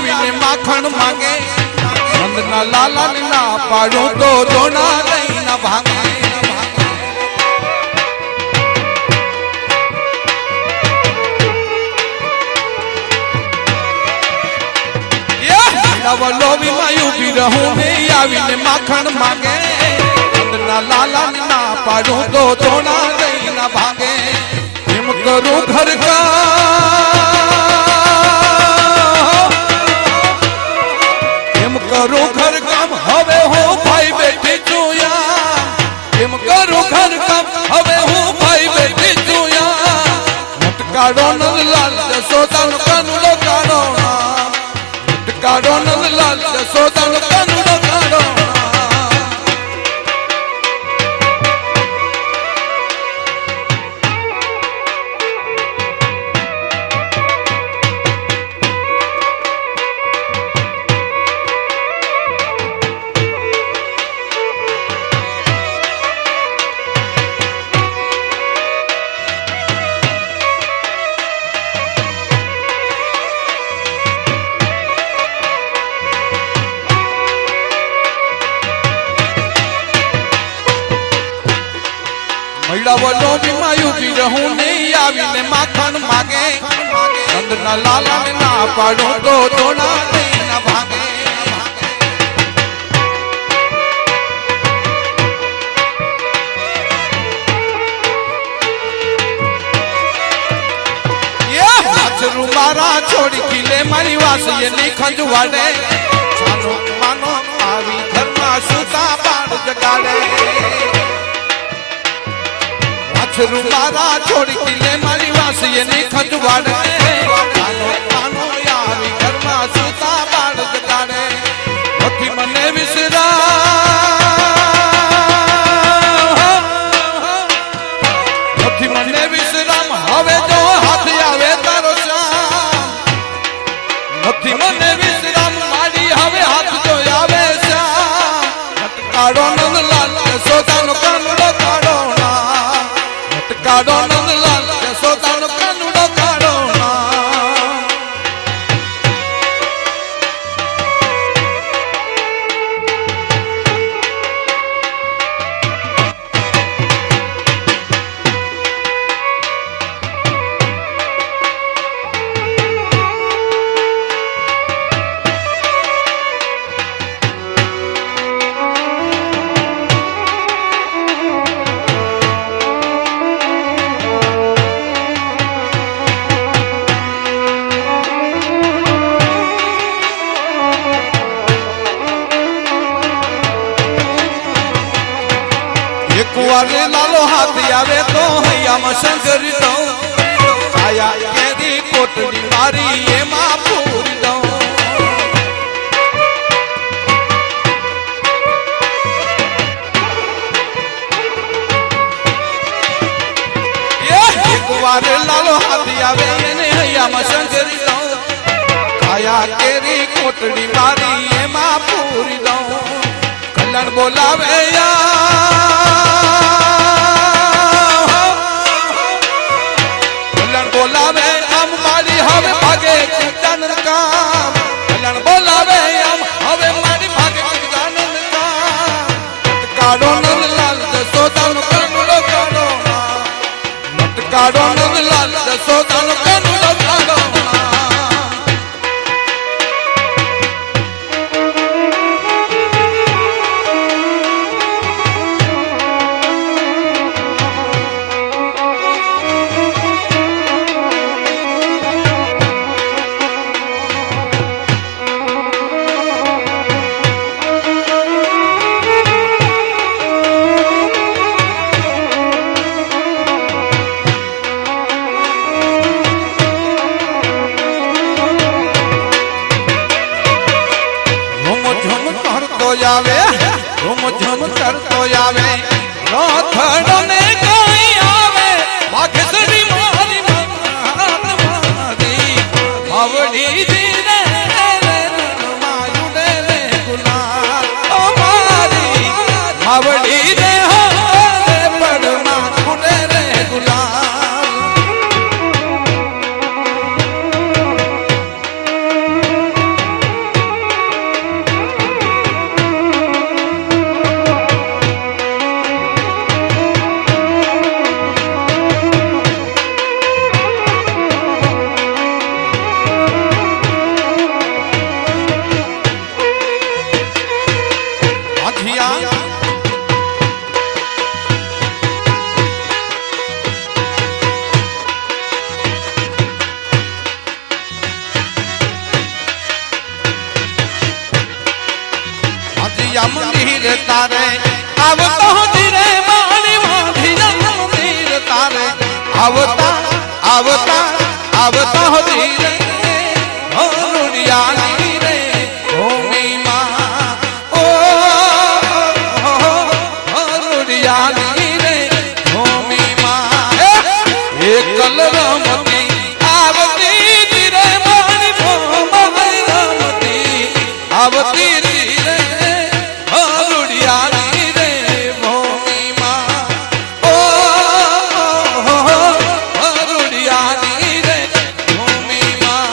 આવીને માખણ માંગે નંદના લાલાને ના પાડું તો દોણા લઈ ના ભાગે લોભી માયું બી રહું ને આવીને માખણ માંગે નંદના લાલાને ના પાડું તો દોણા લઈ ના ભાગે એમ કરું ઘર ઘર કામ હવે હું ભાઈ બેઠી જોયા એમ કરું ઘર કામ હવે હું ભાઈ બેઠી જોયા મટકાડો નંદલાલ જસોદાનો કાનુડો કાઢો મટકાડો નંદલાલ જસોદાનો કાનુડો કાઢો મળાવલો બીમાયું બી રહું નહીં આવીને માખણ માગે નંદના લાલાને ના પાડો તો દોણા લઈ ના ભાગે હાજરું મારા છોડી કિલે મારી વાસી ની ખંજવાડે છાનો માનો આવી ઘરમાં સુતા બાળ જગાડે મારા છોડી કિલે મારી વાસી ની ખંજવાડે કાનો આવી ઘરમાં સુતા બાળ જગાડે નથી મને વિશ્રામ હવે જો હાથ આવે તારો શ્યામ નથી મને વિશ્રામ મારી હવે હાથ જો આવે શ્યામ મટકાડો નંદલાલ જસોદાનો કાનુડો કાઢો કાઢો નંદલાલ જસોદાનો કાનુડો કાઢો વારે લાલો હાથી આવે તો હૈયામાં શંકરી દઉં આયા કેરી કોટડી મારી એમાં પૂરી દઉં એક વારે લાલો હાથી આવે એને હૈયામાં શંકરી દઉં આયા કેરી કોટડી મારી એમાં પૂરી દઉં કલ્યાણ બોલાવે બોલાવે આમ મારી હવે ભાગે કીર્તન કામ કલ્યાણ બોલાવે આમ હવે મારી ભાગે કીર્તન કામ મટકાડો નંદલાલ જસોદાનો કાનુડો કાઢો મટકાડો નંદલાલ જસોદાનો કાનુડો કાઢો તારે આવતા ધીરે મારી વાંધી મંદિર તારે આવતા આવતા આવતા ધીરે રૂડિયાની રે ભૂમિમાં ઓ રૂડિયાની રે ભૂમિમાં એ કલરમતી આવતી ધીરે મારી ભૂમિમાં રમતી આવતી ધીરે રૂડિયાની રે ભૂમિમાં ઓ રૂડિયાની રે ભૂમિમાં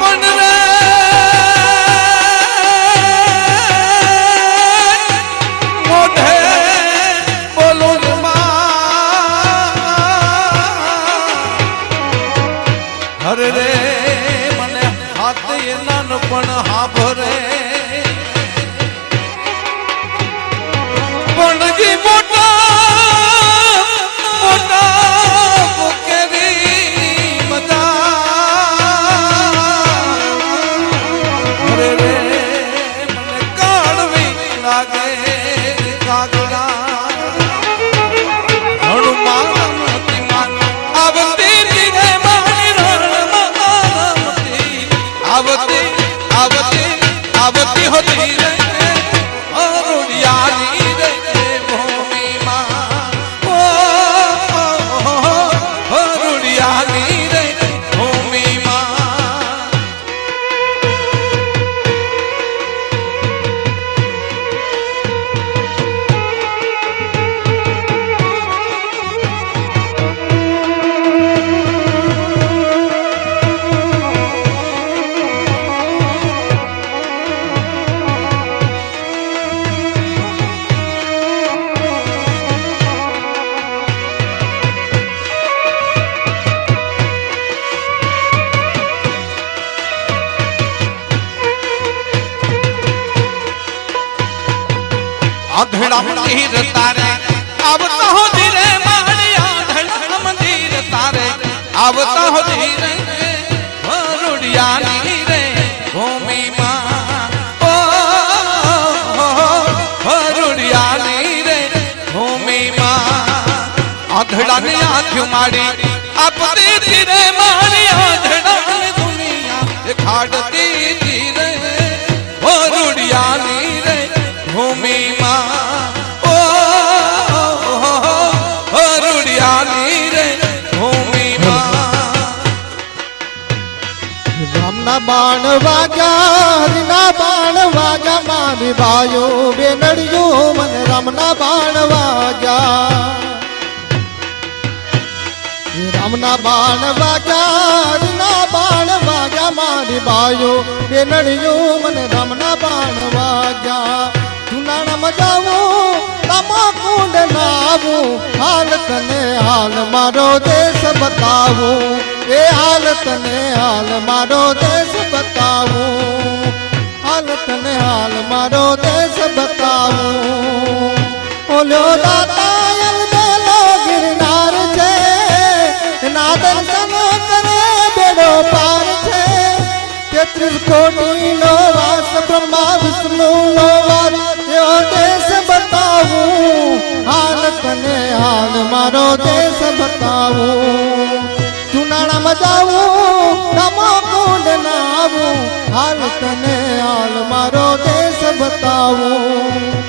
પણ રે મોઢે બોલું હરે રે મને હાથ એ નાનપણ હાભરે પણજી મોટા મોટા કેરી મજા અરે રે મને કાળવી લાગે કાગડા હનુમાનતી માં આવતી ધીરે મારી રણમાં આવતી આવતી આવતી હોતી રે રૂડિયાની રે ભૂમિમાં ઓ રૂડિયાની રે ભૂમિમાં આધડા મંદિર તારે આવતા હો ધીરે મારી આધડા મંદિર તારે આવતા હો ધીરે રૂડિયાની રે ભૂમિમાં ઓ રૂડિયાની રે ભૂમિમાં આધડાની આંખ માડી આપતી ધીરે મારી આધડાની દુનિયા દેખાડતી ધીરે રૂડિયાની રે ભૂમિમાં ઓ રૂડિયાની રે ભૂમિમાં રામના બાણ વાગ્યા હરિના બાણ વાગ્યા મારી ભાઈઓ બેનડીઓ મને રામના બાણ વાગ્યા રામના બાણ વાગ્યા હરિના બાણ વાગ્યા મારી ભાઈઓ બેનડીઓ મને રામના બાણ વાગ્યા જુનાણામાં જાવું રામા કુંડ નાવું હાલ તને હાલ મારો દેશ બતાવું એ હાલ તને હાલ મારો દેશ બતાવું હાલ તને હાલ મારો દેશ બતાવું ઓલ્યો દાતાયલ બેલો ગિરનાર છે ના દર્શન કરે બેડો પાર છે 33 કોટીનો વાસ બ્રહ્મા વિષ્ણુનો વાસ એવો દેશ બતાવું હાલ તને હાલ મારો દેશ બતાવું જુનાણામાં જાવું રામા કુંડ નાવું હાલ તને હાલ મારો દેશ બતાવું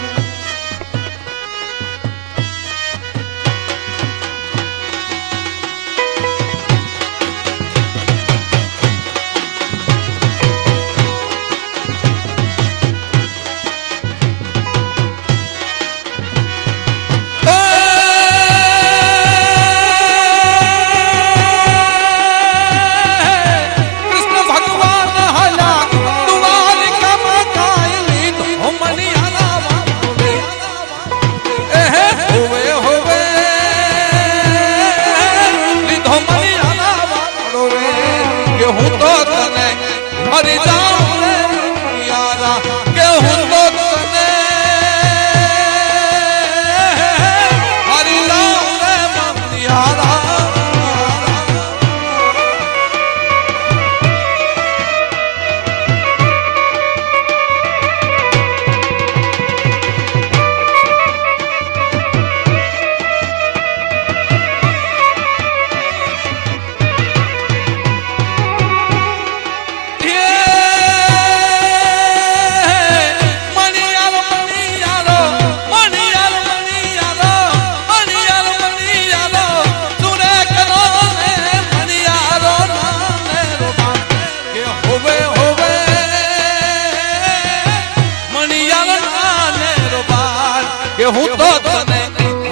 કે હું તો તને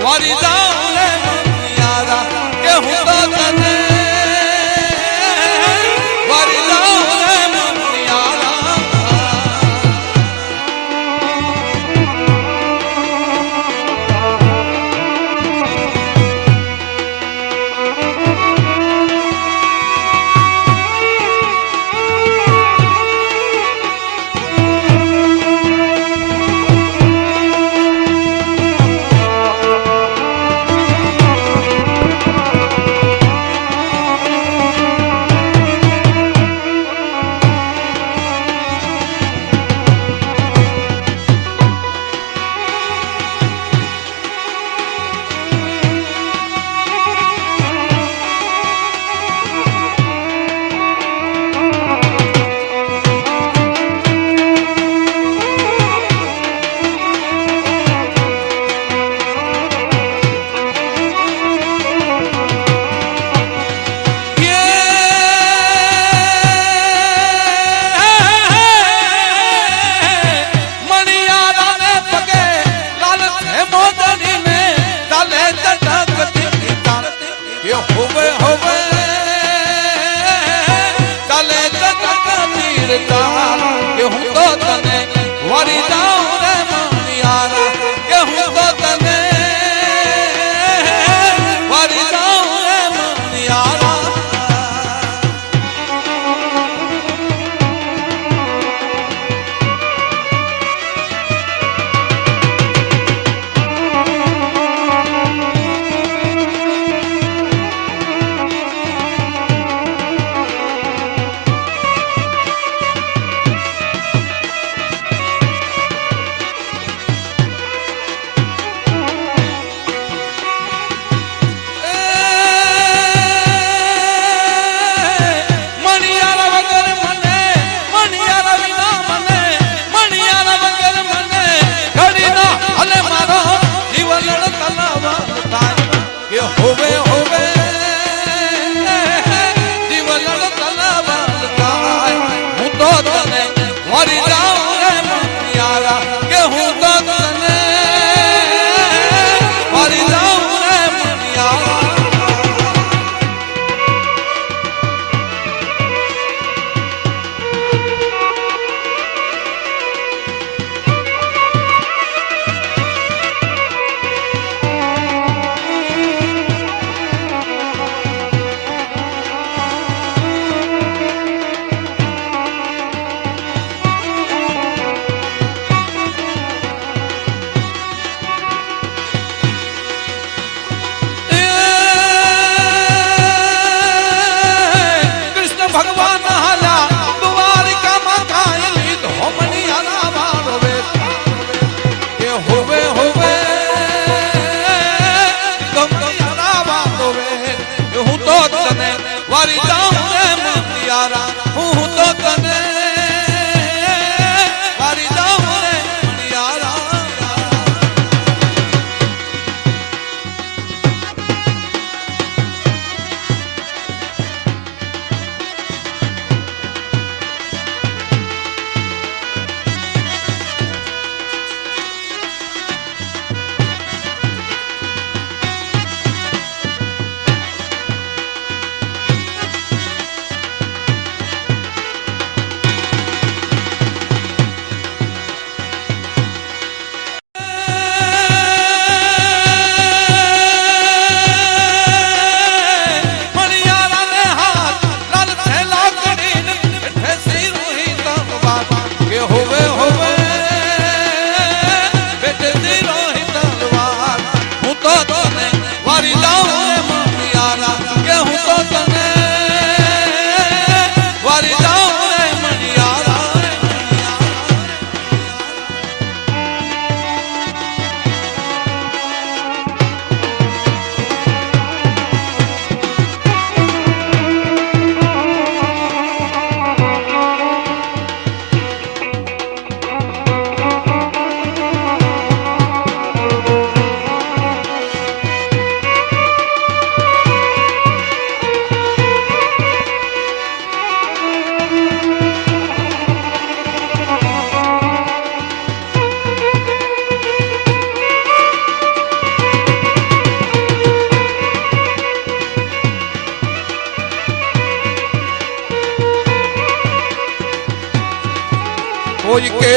વારી જાઉં રે મુનિયારા કે હું તો તને વારી જાઉં રે મુનિયારા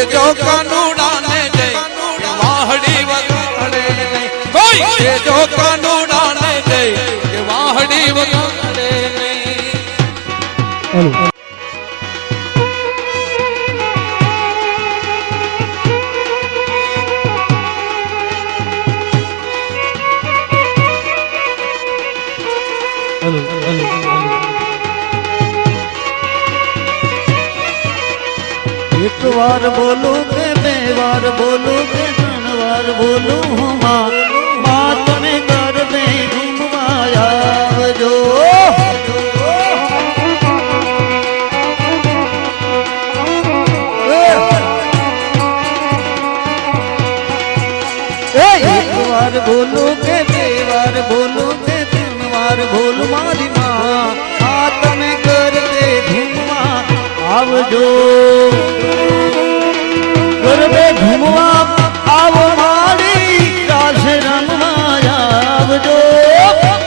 કેજો કાનુડાને જય કે વાહડી વગાડે નહીં કોઈ કેજો કાનુડાને જય કે વાહડી વગાડે નહીં एक बार बोलू के बे बार बोलू के त्रण बार बोलू हूँ माँ तने कर दे घूमवाया जो एक बार बोलू के बे बार बोलू के त्रण बार बोलू मारी माँ तने कर दे घूमवा आवजो ગરબે ઘૂમવા આવો મારી રાસ રમવા આવજો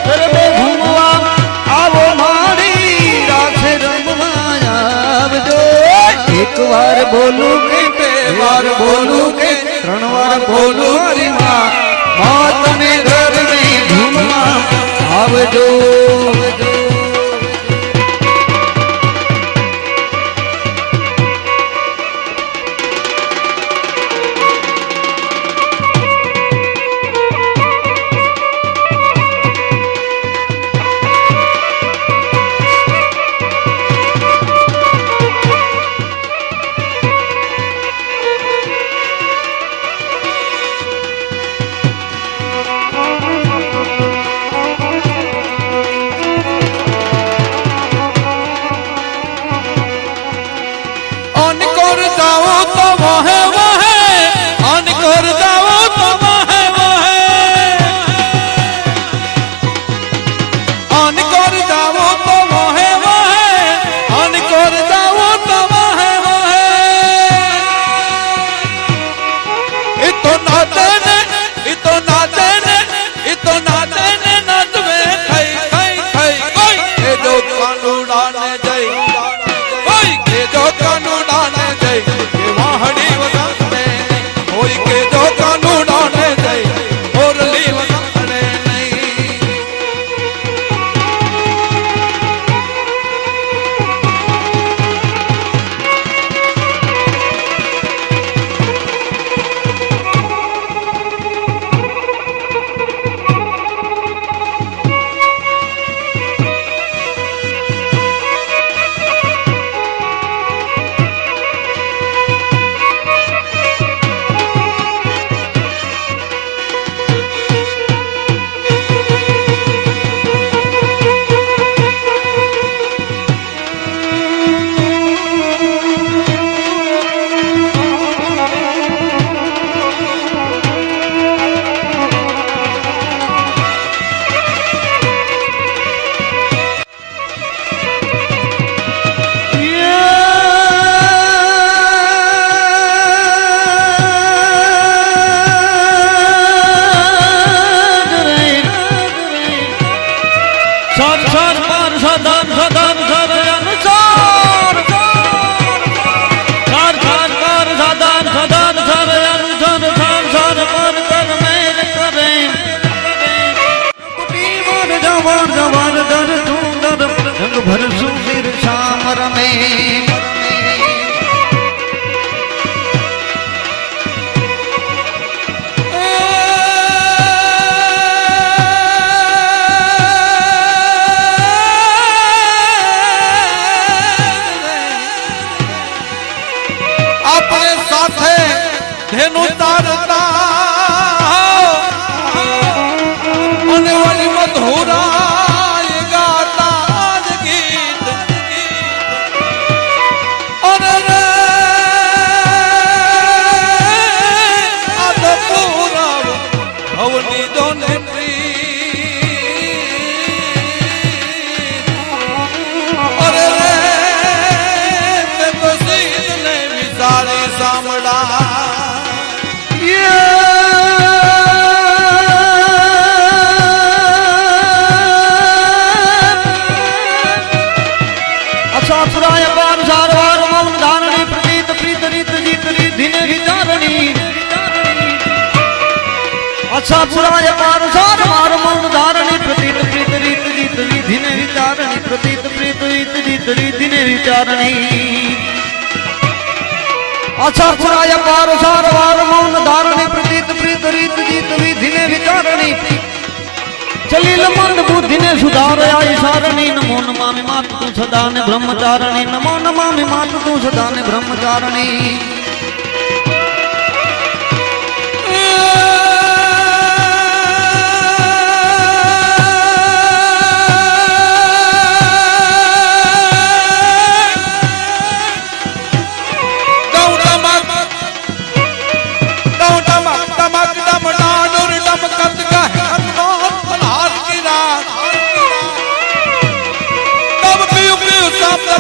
ગરબે ઘૂમવા આવો મારી રાસ રમવા આવજો એક વાર બોલું કે બે વાર બોલું કે ત્રણ વાર બોલું મારી માં તને ગરબે ઘૂમવા આવજો ભરસું વીર શામ રમે આપણે સાથે ધેનું તારતા અને વળી મધુરા ગાતા જ ગીત अच्छा पुराय पार सार मार मौन धारणी प्रतीत प्रीत रीत गीत विधि ने विचारणी प्रतीत प्रीत रीत गीत रीति ने विचारणी अच्छा पुराय पार सार मार मौन धारणी प्रतीत प्रीत रीत गीत विधि ने विचारणी चलील मंद बुद्धि ने सुधार आई सारणी नमो नमामि मात तू सदा ने ब्रह्मचारणी नमो नमामि मात तू सदा ने ब्रह्मचारणी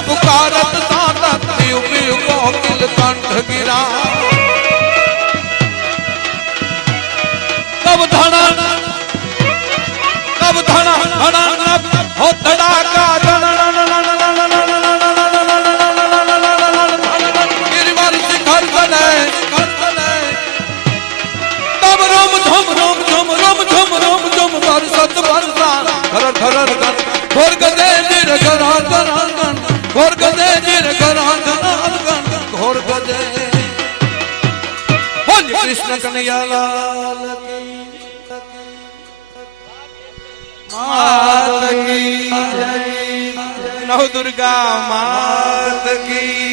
पुकारत सातत पीऊ पीऊ कोकिल कंठ गिरा कब धना धना हो धड़ाका गिरिवर शिखर बने तब रोम झुम रोम झुम रोम झुम रोम झुम बरसत बरसा धर धर घोर गदे गिर गरा गरा घोर गदे गिर गरा गरा घोर गदे बोल कृष्ण कन्हैया लाल की मात की जय नव दुर्गा मात की